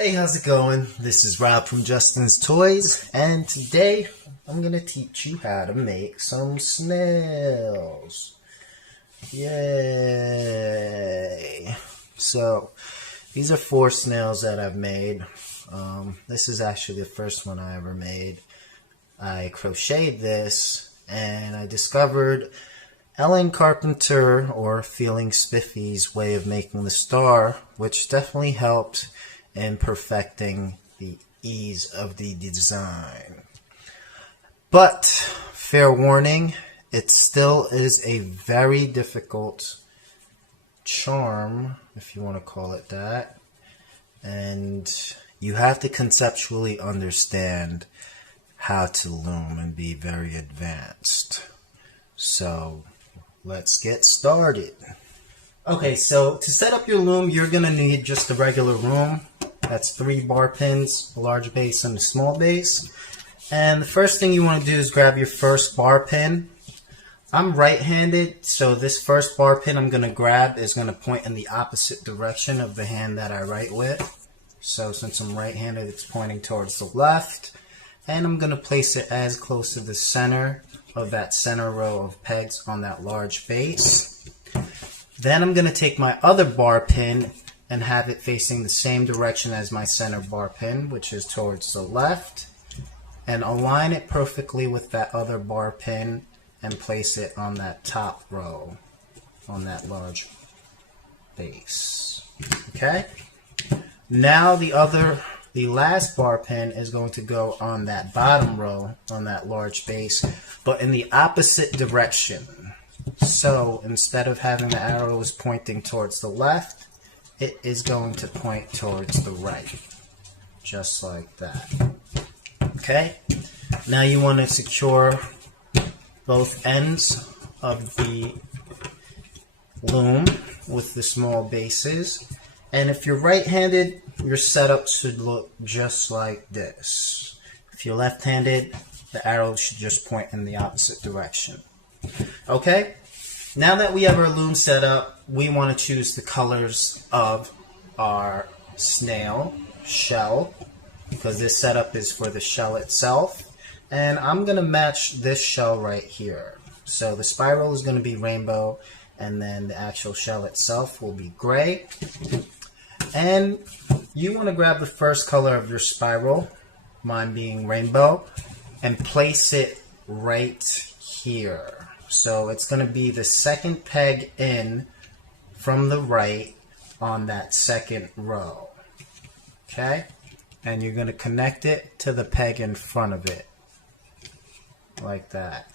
Hey, how's it going? This is Rob from Justin's Toys, and today I'm going to teach you how to make some snails. Yay! So, these are 4 snails that I've made. This is actually the first one I ever made. I crocheted this, and I discovered Ellen Carpenter, or Feeling Spiffy's way of making the star, which definitely helped in perfecting the ease of the design. But, fair warning, it still is a very difficult charm, if you want to call it that, and you have to conceptually understand how to loom and be very advanced. So, let's get started. Okay, so to set up your loom, you're going to need just a regular loom. That's 3 bar pins, a large base and a small base. And the first thing you want to do is grab your first bar pin. I'm right-handed, so this first bar pin I'm going to grab is going to point in the opposite direction of the hand that I write with. So since I'm right-handed, it's pointing towards the left. And I'm going to place it as close to the center of that center row of pegs on that large base. Then I'm going to take my other bar pin and have it facing the same direction as my center bar pin, which is towards the left, and align it perfectly with that other bar pin and place it on that top row on that large base. Okay? Now the last bar pin is going to go on that bottom row on that large base, but in the opposite direction. So instead of having the arrows pointing towards the left, it is going to point towards the right, just like that. Okay? Now you want to secure both ends of the loom with the small bases. And if you're right-handed, your setup should look just like this. If you're left-handed, the arrow should just point in the opposite direction. Okay? Now that we have our loom set up, we want to choose the colors of our snail shell, because this setup is for the shell itself. And I'm going to match this shell right here. So the spiral is going to be rainbow, and then the actual shell itself will be gray. And you want to grab the first color of your spiral, mine being rainbow, and place it right here. So it's going to be the second peg in from the right on that second row. Okay? And you're going to connect it to the peg in front of it. Like that.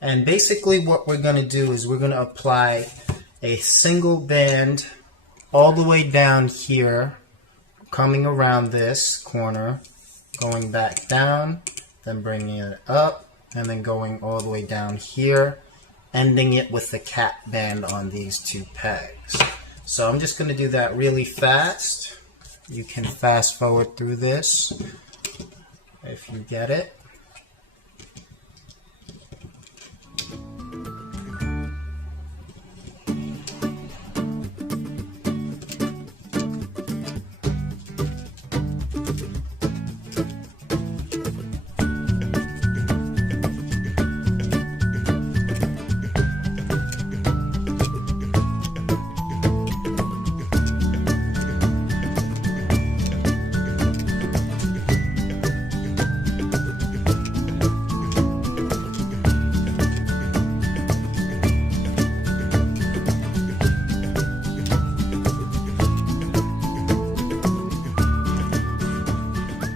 And basically what we're going to do is we're going to apply a single band all the way down here, coming around this corner, going back down, then bringing it up, and then going all the way down here, ending it with the cap band on these 2 pegs. So I'm just going to do that really fast. You can fast forward through this if you get it.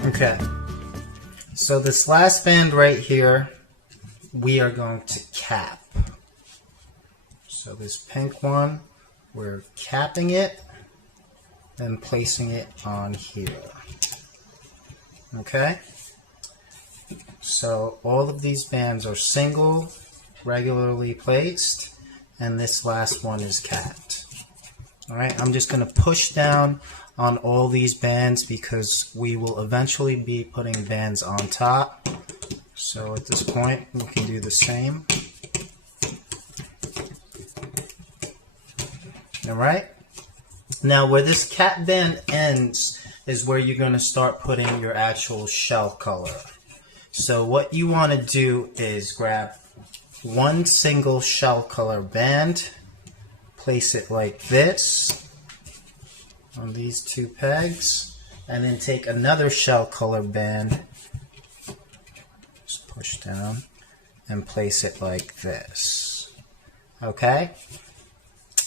Okay, so this last band right here, we are going to cap. So this pink one, we're capping it and placing it on here. Okay, so all of these bands are single, regularly placed, and this last one is capped. Alright, I'm just going to push down on all these bands because we will eventually be putting bands on top. So at this point, we can do the same. Alright, Now where this cap band ends is where you're going to start putting your actual shell color. So what you want to do is grab one single shell color band, place it like this on these two pegs, and then take another shell color band, just push down, and place it like this. Okay?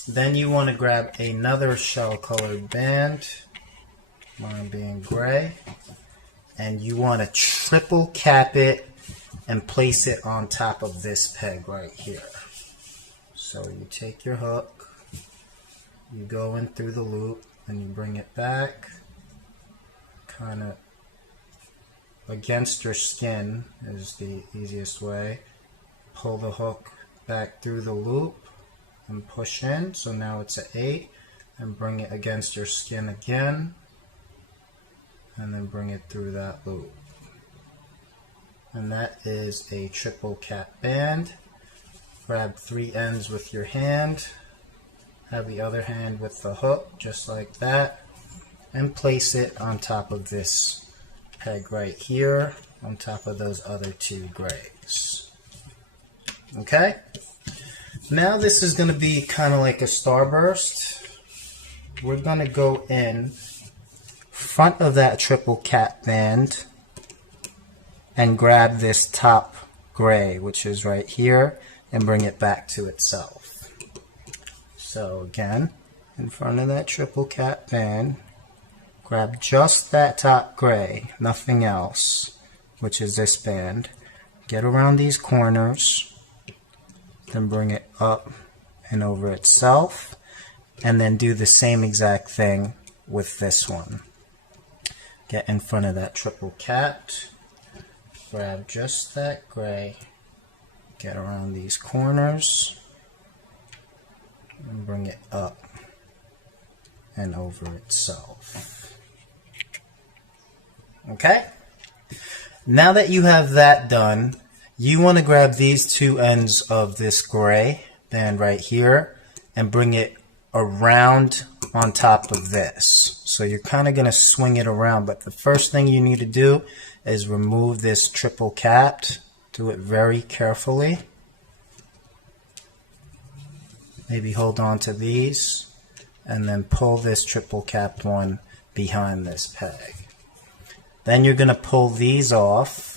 Then you want to grab another shell colored band, mine being gray, and you want to triple cap it and place it on top of this peg right here. So you take your hook, you go in through the loop, and you bring it back, kind of against your skin is the easiest way. Pull the hook back through the loop and push in, so now it's an 8, and bring it against your skin again, and then bring it through that loop. And that is a triple cap band. Grab 3 ends with your hand, have the other hand with the hook, just like that, and place it on top of this peg right here, on top of those other 2 grays. Okay? Now this is going to be kind of like a starburst. We're going to go in front of that triple cap band and grab this top gray, which is right here, and bring it back to itself. So again, in front of that triple cap band, grab just that top gray, nothing else, which is this band. Get around these corners, then bring it up and over itself, and then do the same exact thing with this one. Get in front of that triple cap, grab just that gray, get around these corners, and bring it up and over itself. Okay? Now that you have that done, you want to grab these 2 ends of this gray band right here and bring it around on top of this. So you're kind of going to swing it around, but the first thing you need to do is remove this triple cap. Do it very carefully. Maybe hold on to these and then pull this triple cap one behind this peg. Then you're going to pull these off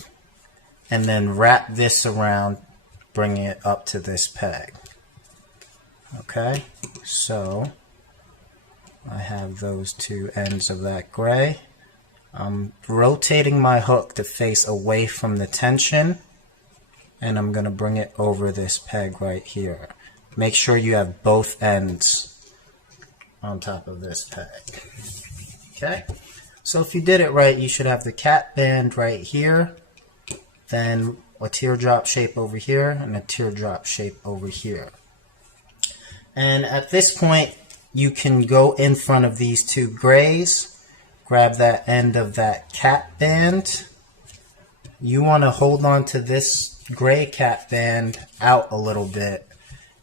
and then wrap this around, bringing it up to this peg. Okay, so I have those 2 ends of that gray. I'm rotating my hook to face away from the tension, and I'm going to bring it over this peg right here. Make sure you have both ends on top of this peg. Okay, so if you did it right, you should have the cap band right here, then a teardrop shape over here, and a teardrop shape over here. And at this point, you can go in front of these 2 grays, grab that end of that cap band. You want to hold on to this gray cap band out a little bit,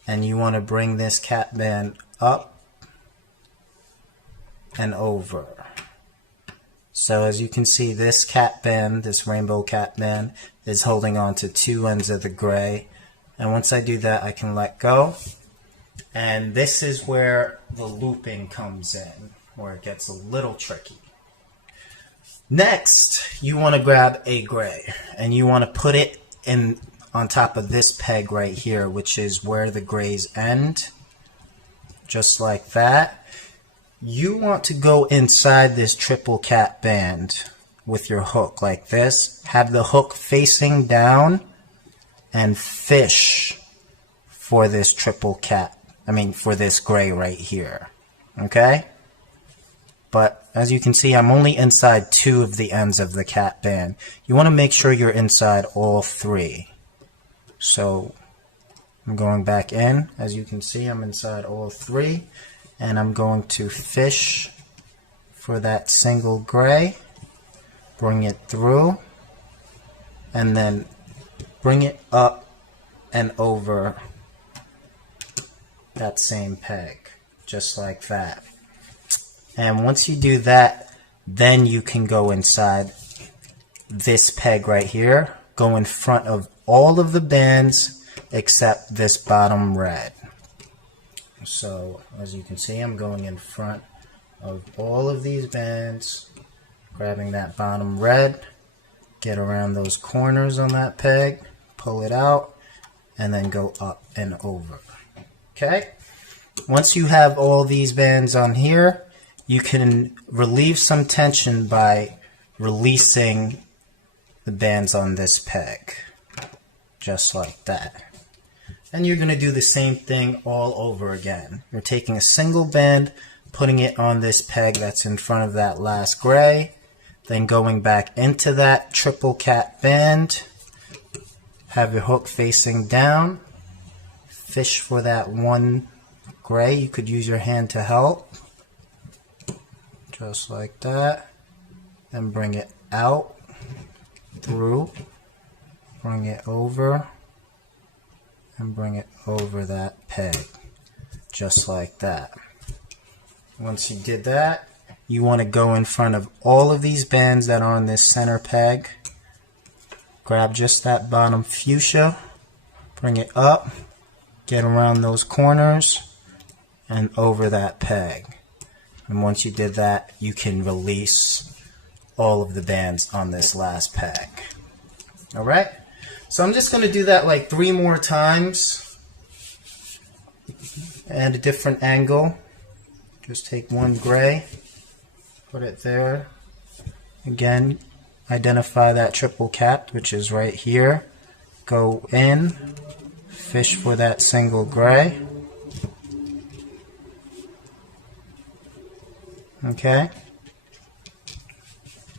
and you want to bring this cap band up and over. So as you can see, this cap band, this rainbow cap band, is holding on to 2 ends of the gray. And once I do that, I can let go. And this is where the looping comes in, where it gets a little tricky. Next, you want to grab a gray, and you want to put it in on top of this peg right here, which is where the grays end, just like that. You want to go inside this triple cap band with your hook like this. Have the hook facing down and fish for this triple cap. For this gray right here. Okay? But as you can see, I'm only inside 2 of the ends of the cap band. You want to make sure you're inside all 3. So I'm going back in. As you can see, I'm inside all 3. And I'm going to fish for that single gray, bring it through, and then bring it up and over that same peg, just like that. And once you do that, then you can go inside this peg right here, go in front of all of the bands except this bottom red. So as you can see, I'm going in front of all of these bands, grabbing that bottom red, get around those corners on that peg, pull it out, and then go up and over. Okay? Once you have all these bands on here, you can relieve some tension by releasing the bands on this peg, just like that. And you're going to do the same thing all over again. You're taking a single band, putting it on this peg that's in front of that last gray, then going back into that triple cap band, have your hook facing down, fish for that one gray. You could use your hand to help, just like that, then bring it out, through, bring it over, and bring it over that peg, just like that. Once you did that, you want to go in front of all of these bands that are on this center peg, grab just that bottom fuchsia, bring it up, get around those corners, and over that peg. And once you did that, you can release all of the bands on this last peg. Alright? So I'm just going to do that like 3 more times at a different angle. Just take one gray, put it there. Again, identify that triple cap, which is right here. Go in, fish for that single gray. Okay?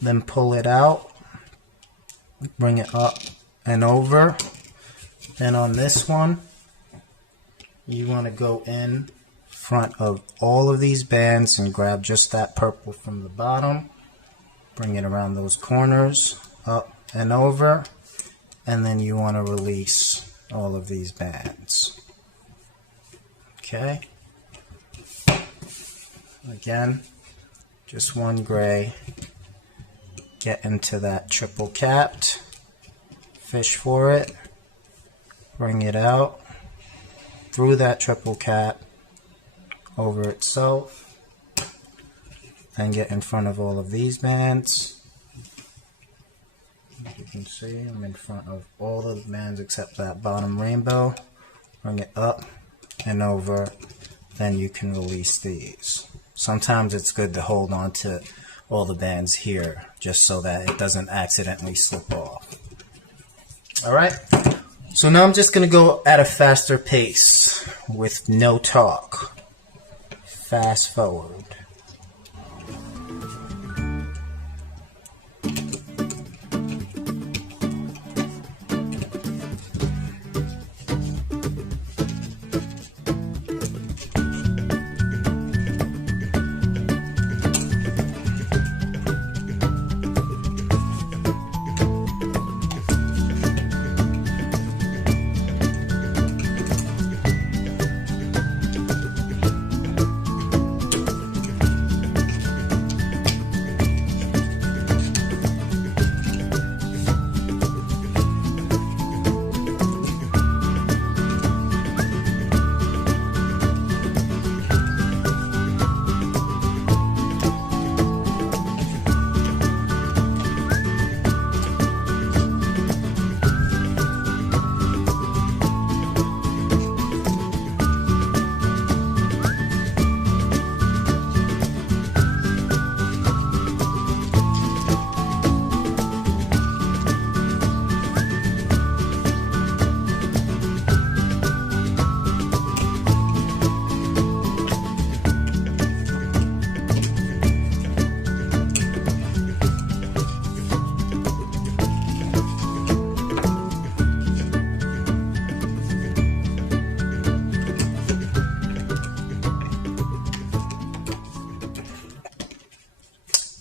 Then pull it out, bring it up and over. Then on this one, you want to go in front of all of these bands and grab just that purple from the bottom, bring it around those corners, up and over, and then you want to release all of these bands. Okay? Again, just one gray, get into that triple capped, fish for it, bring it out, through that triple cap, over itself, then get in front of all of these bands. As you can see, I'm in front of all of the bands except that bottom rainbow, bring it up and over, then you can release these. Sometimes it's good to hold on to all the bands here just so that it doesn't accidentally slip off. Alright, so now I'm just going to go at a faster pace with no talk. Fast forward.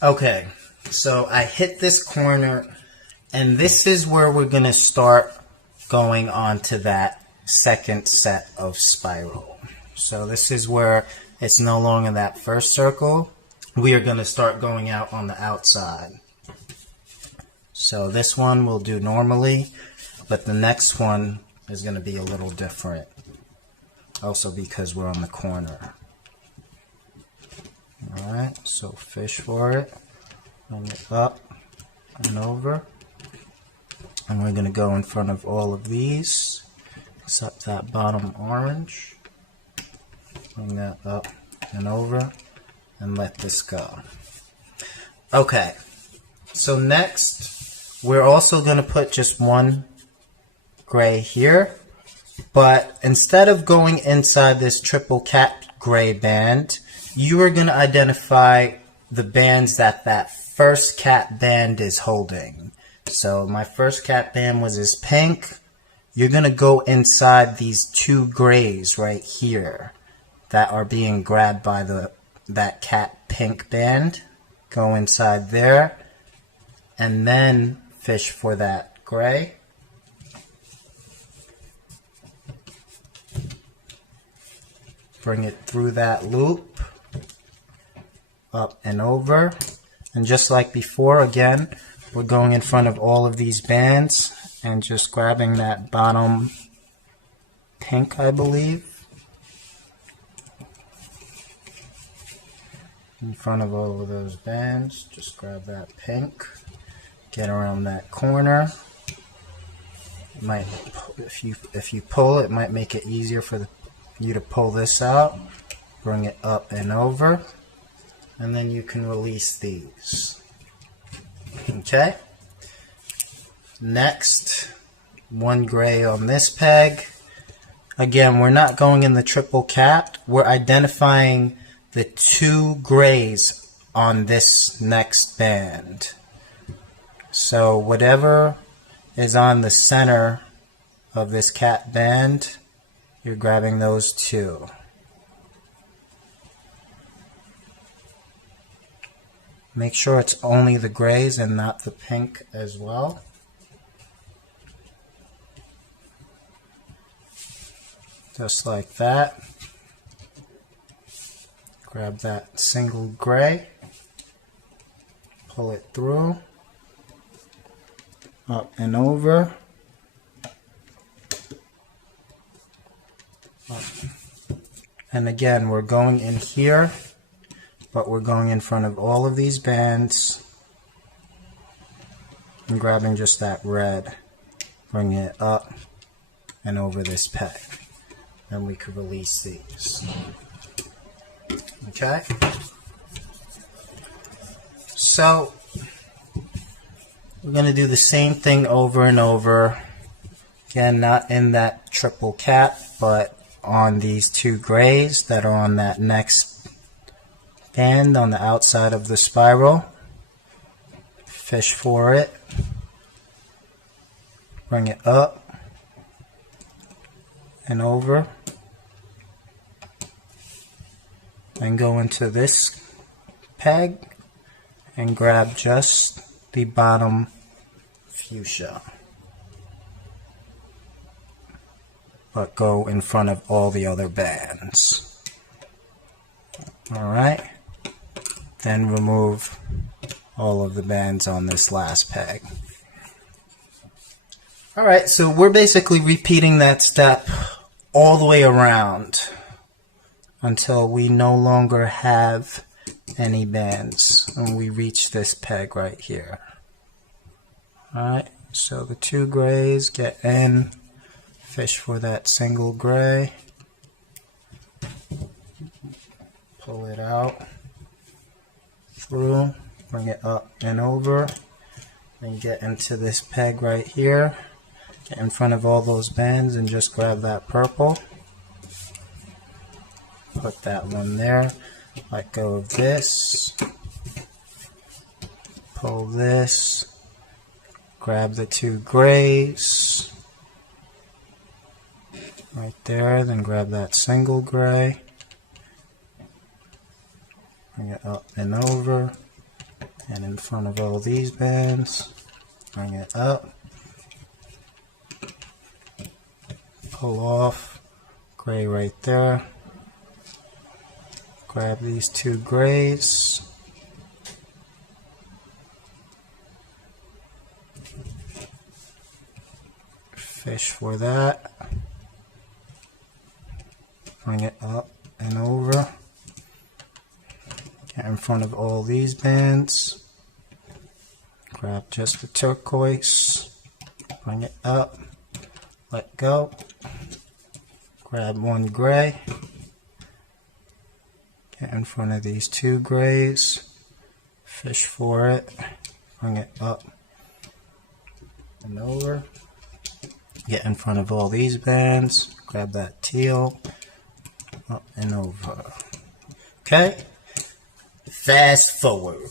Okay, so I hit this corner, and this is where we're going to start going on to that second set of spiral. So this is where it's no longer that first circle. we are going to start going out on the outside. So this one we'll do normally, but the next one is going to be a little different. Also because we're on the corner. Alright, so fish for it. Bring it up and over. And we're going to go in front of all of these, except that bottom orange. Bring that up and over, and let this go. Okay, so next, we're also going to put just one gray here, but instead of going inside this triple cat gray band, you are going to identify the bands that that first cat band is holding. So my first cat band was this pink. You're going to go inside these two grays right here that are being grabbed by that cat pink band. Go inside there and then fish for that gray. Bring it through that loop, up and over. And just like before, again, we're going in front of all of these bands and just grabbing that bottom pink, I believe. In front of all of those bands, just grab that pink, get around that corner. It might, if you pull, it might make it easier for you to pull this out. Bring it up and over, and then you can release these. Okay. Next, one gray on this peg. Again, we're not going in the triple cat. We're identifying the two grays on this next band. So whatever is on the center of this cat band, you're grabbing those two. Make sure it's only the grays and not the pink as well. Just like that. Grab that single gray, pull it through, up and over, up. And again, we're going in here, but we're going in front of all of these bands and grabbing just that red, bringing it up and over this peg. Then we could release these. Okay? So, we're going to do the same thing over and over. Again, not in that triple cat, but on these two grays that are on that next band on the outside of the spiral. Fish for it. Bring it up and over. And go into this peg and grab just the bottom fuchsia, but go in front of all the other bands. Alright, then remove all of the bands on this last peg. Alright, so we're basically repeating that step all the way around until we no longer have any bands and we reach this peg right here. Alright, so the two grays, get in, fish for that single gray, pull it out, through, bring it up and over, and get into this peg right here, get in front of all those bands and just grab that purple. Put that one there, let go of this, pull this, grab the two grays right there, then grab that single gray, bring it up and over, and in front of all these bands, bring it up, pull off, gray right there. Grab these two grays, fish for that. Bring it up and over. Get in front of all these bands. Grab just the turquoise. Bring it up. Let go. Grab one gray. Get in front of these two grays. Fish for it. Bring it up and over. Get in front of all these bands. Grab that teal. Up and over. Okay. Fast forward.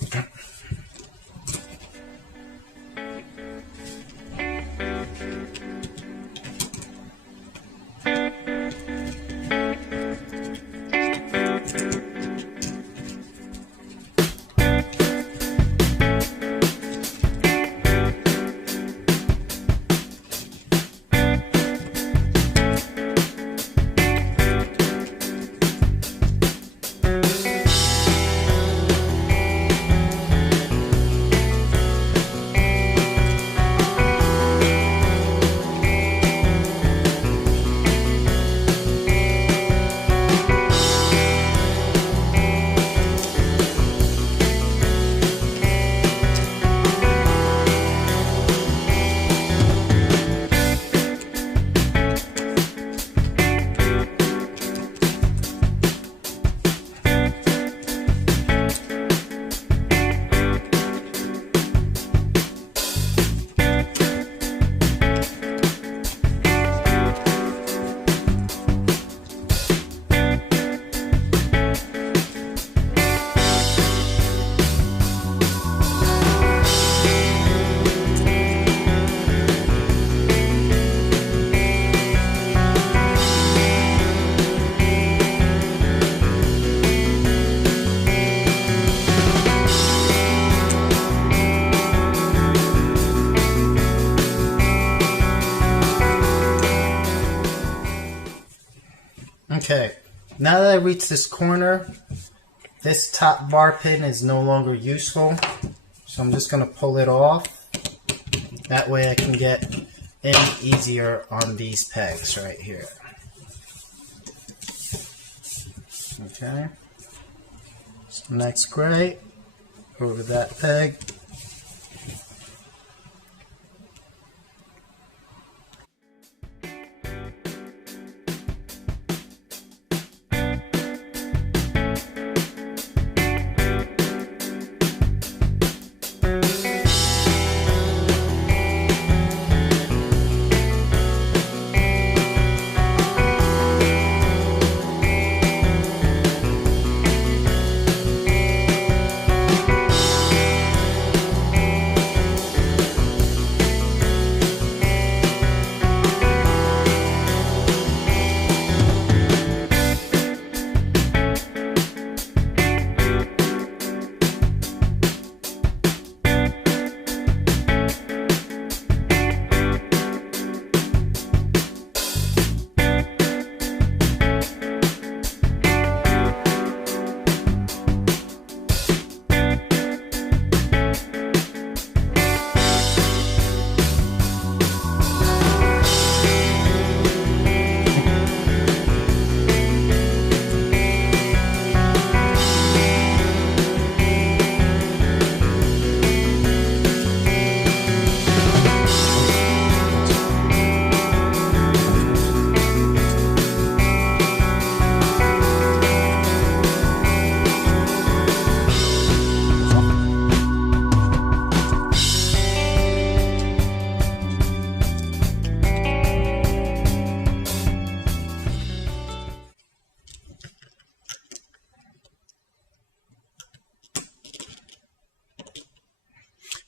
Okay, now that I reach this corner, this top bar pin is no longer useful, so I'm just going to pull it off. That way I can get in easier on these pegs right here. Okay, so next gray over that peg.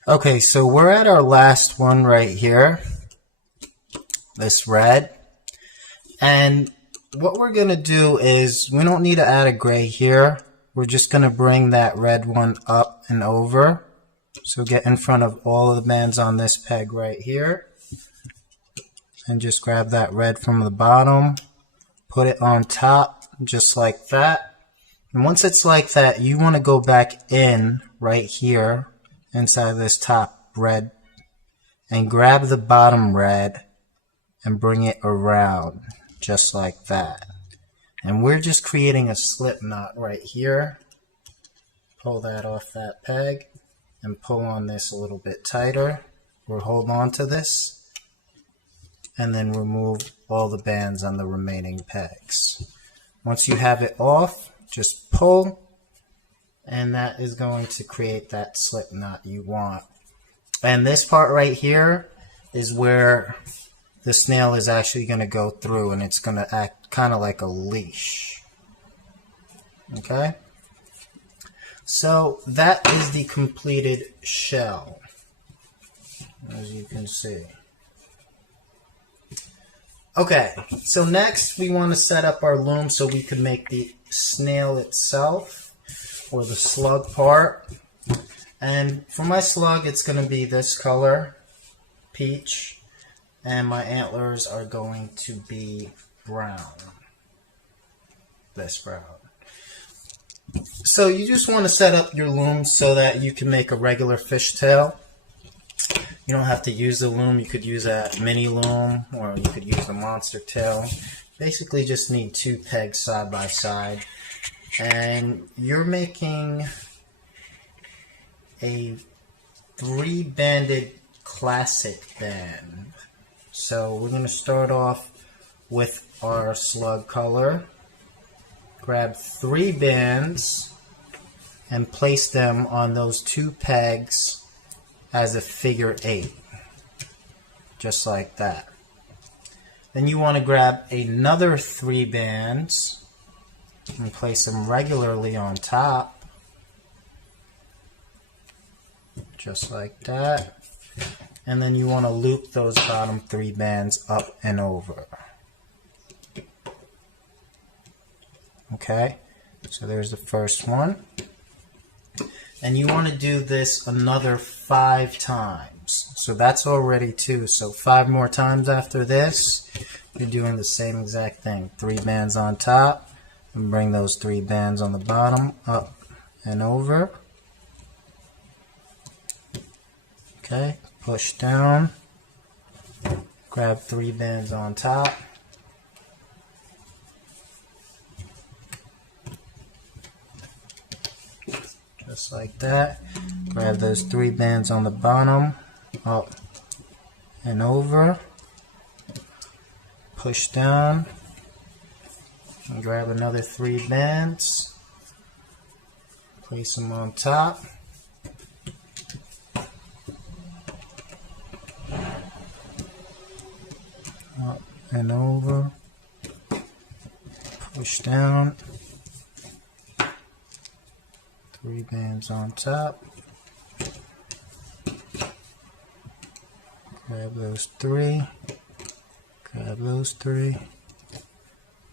Okay, so we're at our last one right here, this red, and what we're going to do is, we don't need to add a gray here, we're just going to bring that red one up and over, so get in front of all of the bands on this peg right here, and just grab that red from the bottom, put it on top, just like that, and once it's like that, you want to go back in right here, inside this top red, and grab the bottom red and bring it around just like that. And we're just creating a slip knot right here. Pull that off that peg and pull on this a little bit tighter. We'll hold on to this and then remove all the bands on the remaining pegs. Once you have it off, just pull, and that is going to create that slip knot you want. And this part right here is where the snail is actually going to go through, and it's going to act kind of like a leash. Okay? So that is the completed shell, as you can see. Okay, so next we want to set up our loom so we can make the snail itself, or the slug part. And for my slug, it's going to be this color, peach, and my antlers are going to be brown, this brown. So you just want to set up your loom so that you can make a regular fishtail. You don't have to use the loom. You could use a mini loom, or you could use a monster tail. Basically just need 2 pegs side by side. And you're making a 3-banded classic band. So we're going to start off with our slug color. Grab 3 bands and place them on those 2 pegs as a figure 8, just like that. Then you want to grab another 3 bands and place them regularly on top, just like that. And then you want to loop those bottom 3 bands up and over. Okay, so there's the first one. And you want to do this another 5 times. So that's already 2. So 5 more times after this, you're doing the same exact thing. 3 bands on top, and bring those 3 bands on the bottom up and over. Okay, push down, grab 3 bands on top. Just like that. Grab those 3 bands on the bottom, up and over. Push down and grab another 3 bands. Place them on top. Up and over. Push down. 3 bands on top. Grab those 3. Grab those 3.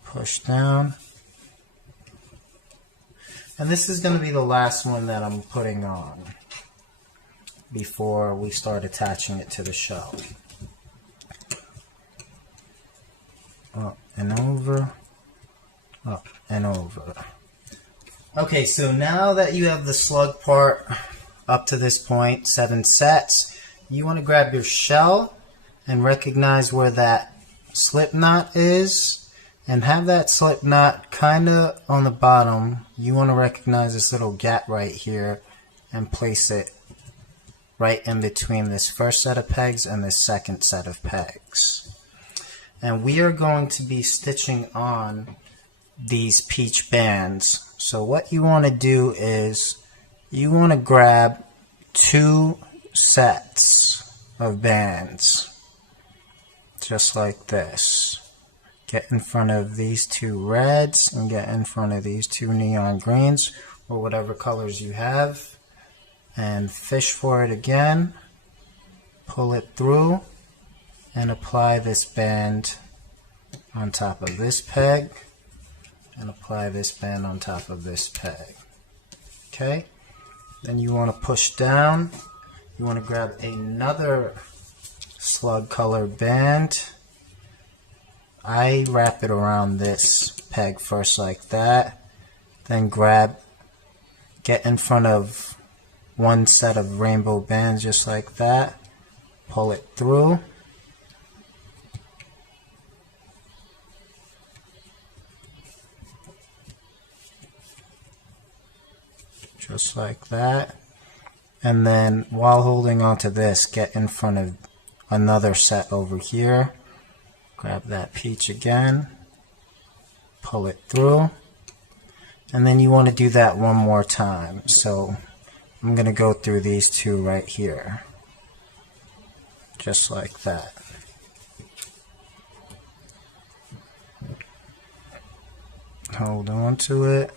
Push down. And this is going to be the last one that I'm putting on before we start attaching it to the shell. Up and over. Up and over. Okay, so now that you have the slug part up to this point, 7 sets, you want to grab your shell and recognize where that slip knot is, and have that slip knot kind of on the bottom. You want to recognize this little gap right here and place it right in between this first set of pegs and this second set of pegs. And we are going to be stitching on these peach bands. So what you want to do is you want to grab 2 sets of bands, just like this. Get in front of these 2 reds and get in front of these 2 neon greens, or whatever colors you have, and fish for it again. Pull it through and apply this band on top of this peg, and apply this band on top of this peg. Okay, then you want to push down. You want to grab another slug color band. I wrap it around this peg first like that, then get in front of 1 set of rainbow bands just like that, pull it through, just like that. And then while holding onto this, get in front of another set over here. Grab that peach again, pull it through, and then you want to do that one more time. So I'm going to go through these two right here, just like that. Hold on to it.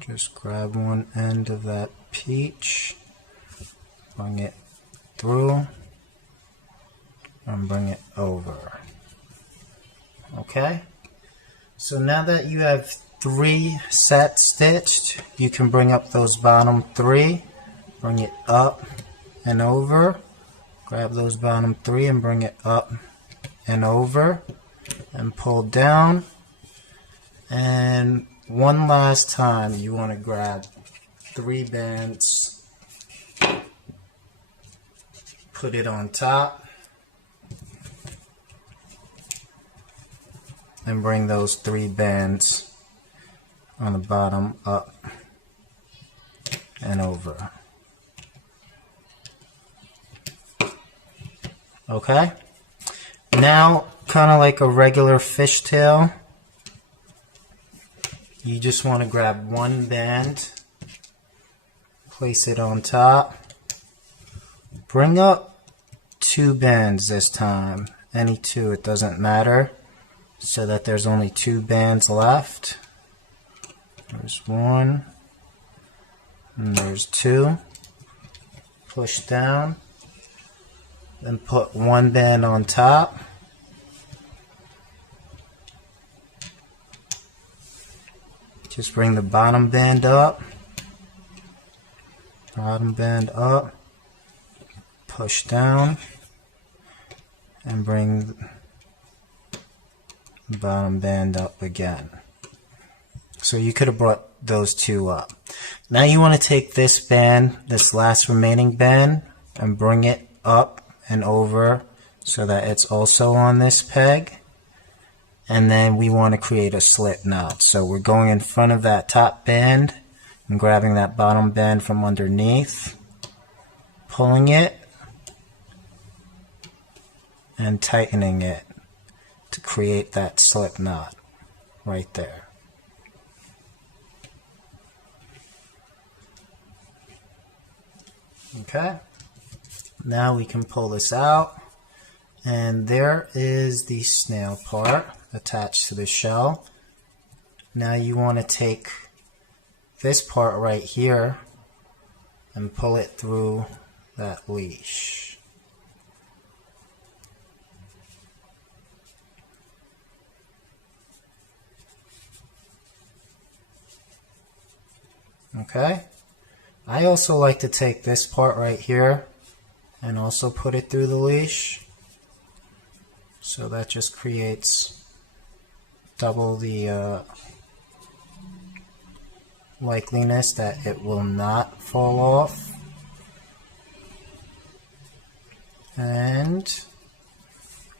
Just grab one end of that peach, bring it through, and bring it over. Okay? So now that you have 3 sets stitched, you can bring up those bottom 3, bring it up and over, grab those bottom 3 and bring it up and over, and pull down. And one last time, you want to grab 3 bands, put it on top, and bring those 3 bands on the bottom up and over. Okay? Now, kind of like a regular fishtail, you just want to grab 1 band, place it on top, bring up 2 bands this time, any 2, it doesn't matter, so that there's only 2 bands left. There's 1, and there's 2. Push down, then put 1 band on top. Just bring the bottom band up, push down, and bring the bottom band up again. So you could have brought those 2 up. Now you want to take this band, this last remaining band, and bring it up and over so that it's also on this peg. And then we want to create a slip knot. So we're going in front of that top band and grabbing that bottom band from underneath, pulling it, and tightening it to create that slip knot right there. Okay, now we can pull this out, and there is the snail part attached to the shell. Now you want to take this part right here and pull it through that leash. Okay, I also like to take this part right here and also put it through the leash, so that just creates double the likeliness that it will not fall off. And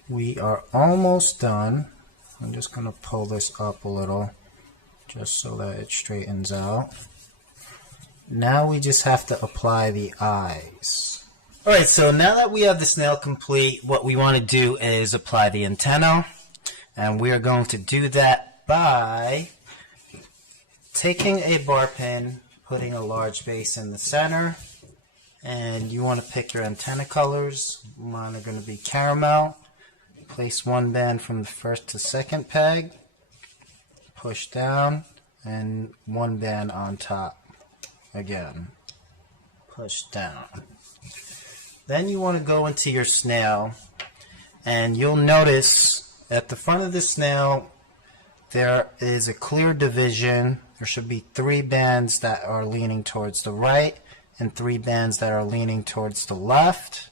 we are almost done. I'm just going to pull this up a little just so that it straightens out. Now we just have to apply the eyes. Alright, so now that we have the snail complete, what we want to do is apply the antenna. And we are going to do that by taking a bar pin, putting a large base in the center, and you want to pick your antenna colors. Mine are going to be caramel. Place 1 band from the first to second peg, push down, and 1 band on top again, push down. Then you want to go into your snail, and you'll notice at the front of the snail there is a clear division. There should be 3 bands that are leaning towards the right and 3 bands that are leaning towards the left,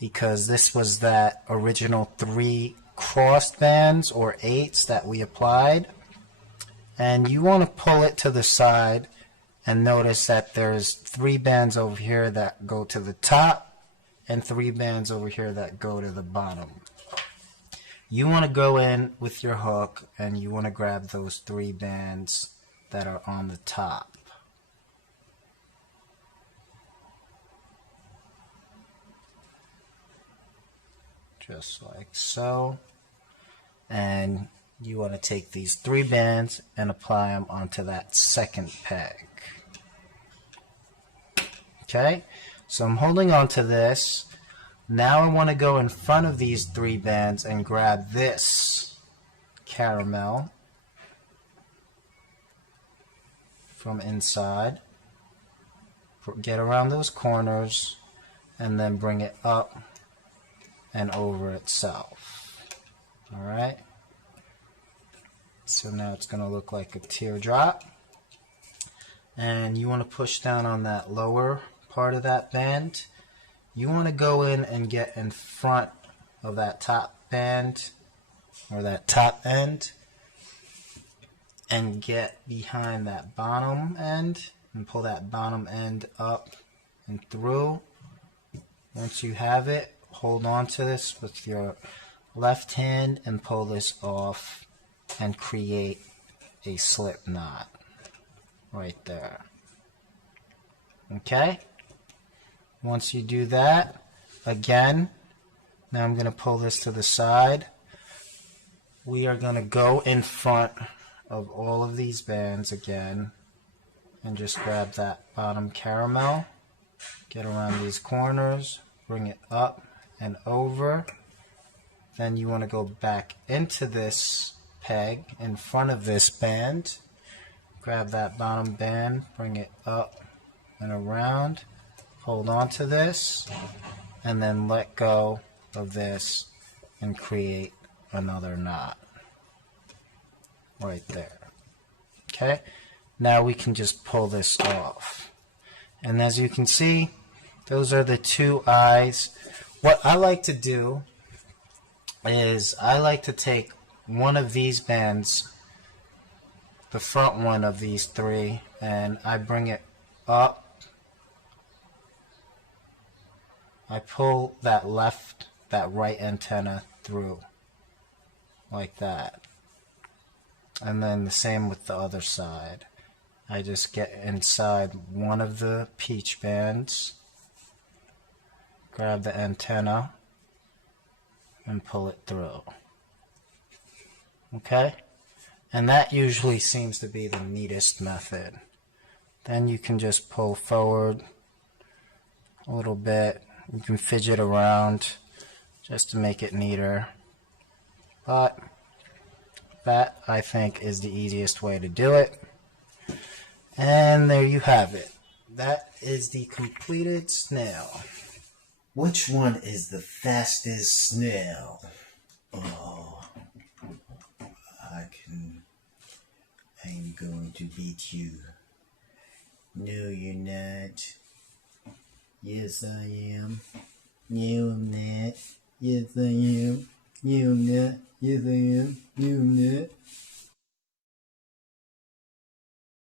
because this was that original 3 crossed bands or 8s that we applied. And you want to pull it to the side and notice that there's 3 bands over here that go to the top and 3 bands over here that go to the bottom. You want to go in with your hook and you want to grab those 3 bands that are on the top. Just like so. And you want to take these 3 bands and apply them onto that second peg. Okay, so I'm holding on to this. Now I want to go in front of these 3 bands and grab this caramel from inside. Get around those corners and then bring it up and over itself. Alright, so now it's going to look like a teardrop. And you want to push down on that lower part of that band. You want to go in and get in front of that top band, or that top end, and get behind that bottom end and pull that bottom end up and through. Once you have it, hold on to this with your left hand and pull this off and create a slip knot right there. Okay? Once you do that, again, now I'm going to pull this to the side. We are going to go in front of all of these bands again and just grab that bottom caramel, get around these corners, bring it up and over. Then you want to go back into this peg in front of this band, grab that bottom band, bring it up and around, hold on to this, and then let go of this and create another knot right there. Okay, now we can just pull this off, and as you can see, those are the 2 eyes. What I like to do is I like to take one of these bands, the front one of these 3, and I bring it up. I pull that right antenna through like that, and then the same with the other side. I just get inside one of the peach bands, grab the antenna and pull it through. Okay, and that usually seems to be the neatest method. Then you can just pull forward a little bit. You can fidget around just to make it neater, but that, I think, is the easiest way to do it. And there you have it. That is the completed snail. Which one is the fastest snail? Oh, I'm going to beat you. No, you're not. Yes, I am. No, I'm not. Yes, I am. No, I'm not. Yes, I am. No, I'm not.